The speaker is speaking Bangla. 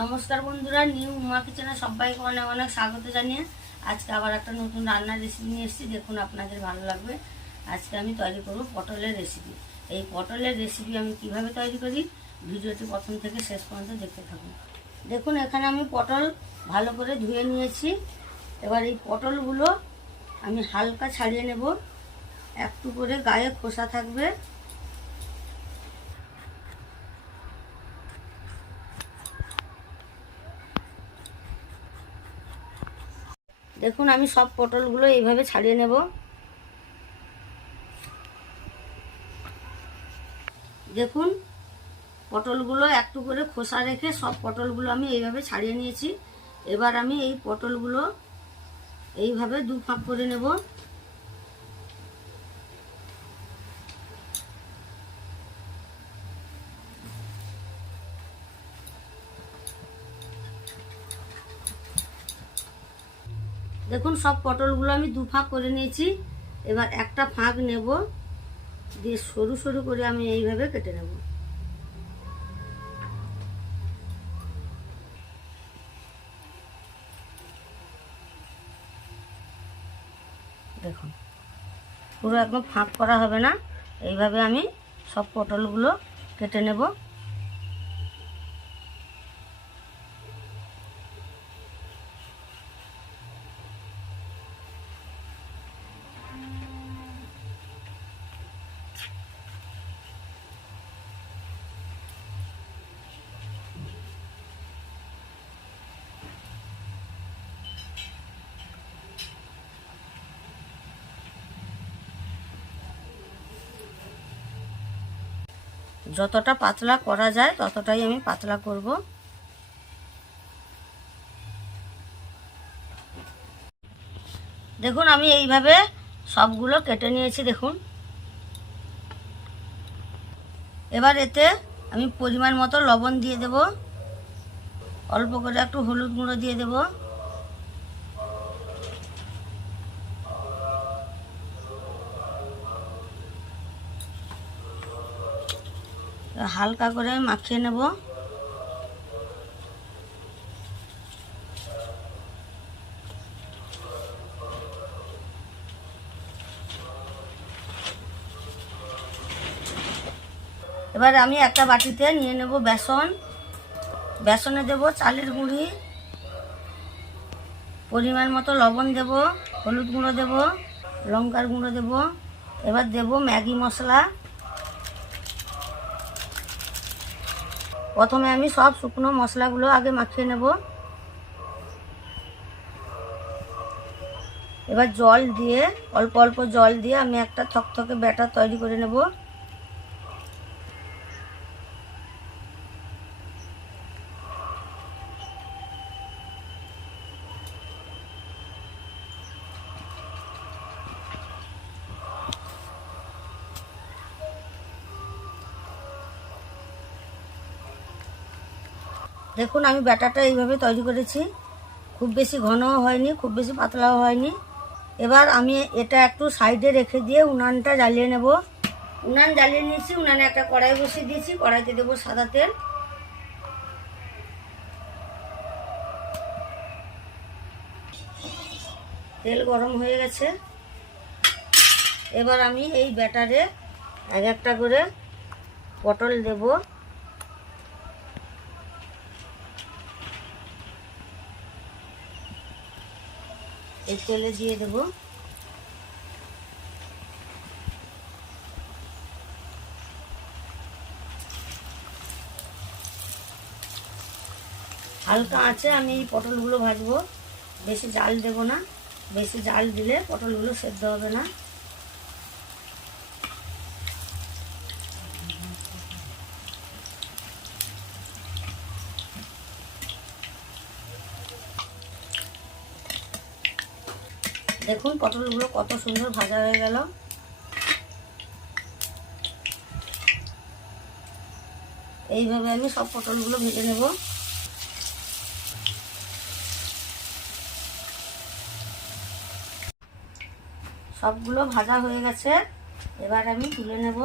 নমস্কার বন্ধুরা, নিউ উমা কিচেনে সবাইকে অনেক অনেক স্বাগত জানিয়ে আজকে আবার একটা নতুন রান্নার রেসিপি নিয়ে এসেছি। দেখুন, আপনাদের ভালো লাগবে। আজকে আমি তৈরি করব পটলের রেসিপি। এই পটলের রেসিপি আমি কিভাবে তৈরি করি, ভিডিওটি প্রথম থেকে শেষ পর্যন্ত দেখতে থাকুন। দেখুন, এখানে আমি পটল ভালো করে ধুয়ে নিয়েছি। এবার এই পটলগুলো আমি হালকা ছাড়িয়ে নেব। একটু করে গায়ে খোসা থাকবে। দেখুন, আমি সব পটলগুলো এইভাবে ছাড়িয়ে নেব। দেখুন, পটলগুলো একটু করে খোসা রেখে সব পটলগুলো আমি এইভাবে ছাড়িয়ে নিয়েছি। এবার আমি এই পটলগুলো এইভাবে দু ফাঁক করে নেব। দেখুন, সব পটলগুলো আমি দু ফাঁক করে নিয়েছি। এবার একটা ফাঁক নেব, দিয়ে সরু সরু করে আমি এইভাবে কেটে নেব। দেখুন, পুরো একদম ফাঁক করা হবে না, এইভাবে আমি সব পটলগুলো কেটে নেব। যতটা পাতলা করা যায় ততটাই আমি পাতলা করব। দেখুন, আমি এইভাবে সবগুলো কেটে নিয়েছি। দেখুন, এবার এতে আমি পরিমাণ মতো লবণ দিয়ে দেব, অল্প করে একটু হলুদ গুঁড়ো দিয়ে দেব, হালকা করে মাখিয়ে নেব। এবার আমি একটা বাটিতে নিয়ে নেব বেসন। বেসনে দেব চালের গুঁড়ি, পরিমাণ মতো লবণ দেব, হলুদ গুঁড়ো দেব, লঙ্কার গুঁড়ো দেব। এবার দেব ম্যাগি মশলা। প্রথমে আমি সব শুকনো মশলাগুলো আগে মাখিয়ে নেব। এবার জল দিয়ে, অল্প অল্প জল দিয়ে আমি একটা থকথকে ব্যাটার তৈরি করে নেব। দেখুন, আমি ব্যাটারটা এইভাবে তৈরি করেছি। খুব বেশি ঘনও হয়নি, খুব বেশি পাতলাও হয়নি। এবার আমি এটা একটু সাইডে রেখে দিয়ে উনানটা জ্বালিয়ে নেব। উনান জ্বালিয়ে নিয়েছি। উনানে একটা কড়াই বসিয়ে দিয়েছি। কড়াইতে দেবো সাদা তেল। তেল গরম হয়ে গেছে। এবার আমি এই ব্যাটারে এক একটা করে পটল দেব। এই তেলে দিয়ে দেব। হালকা আঁচে আমি এই পটলগুলো ভাজবো, বেশি জাল দেব না। বেশি জাল দিলে পটলগুলো সেদ্ধ হবে না। দেখুন, পটলগুলো কত সুন্দর ভাজা হয়ে গেল। এইভাবে আমি সব পটলগুলো ভেজে নেব। সবগুলো ভাজা হয়ে গেছে। এবার আমি তুলে নেব।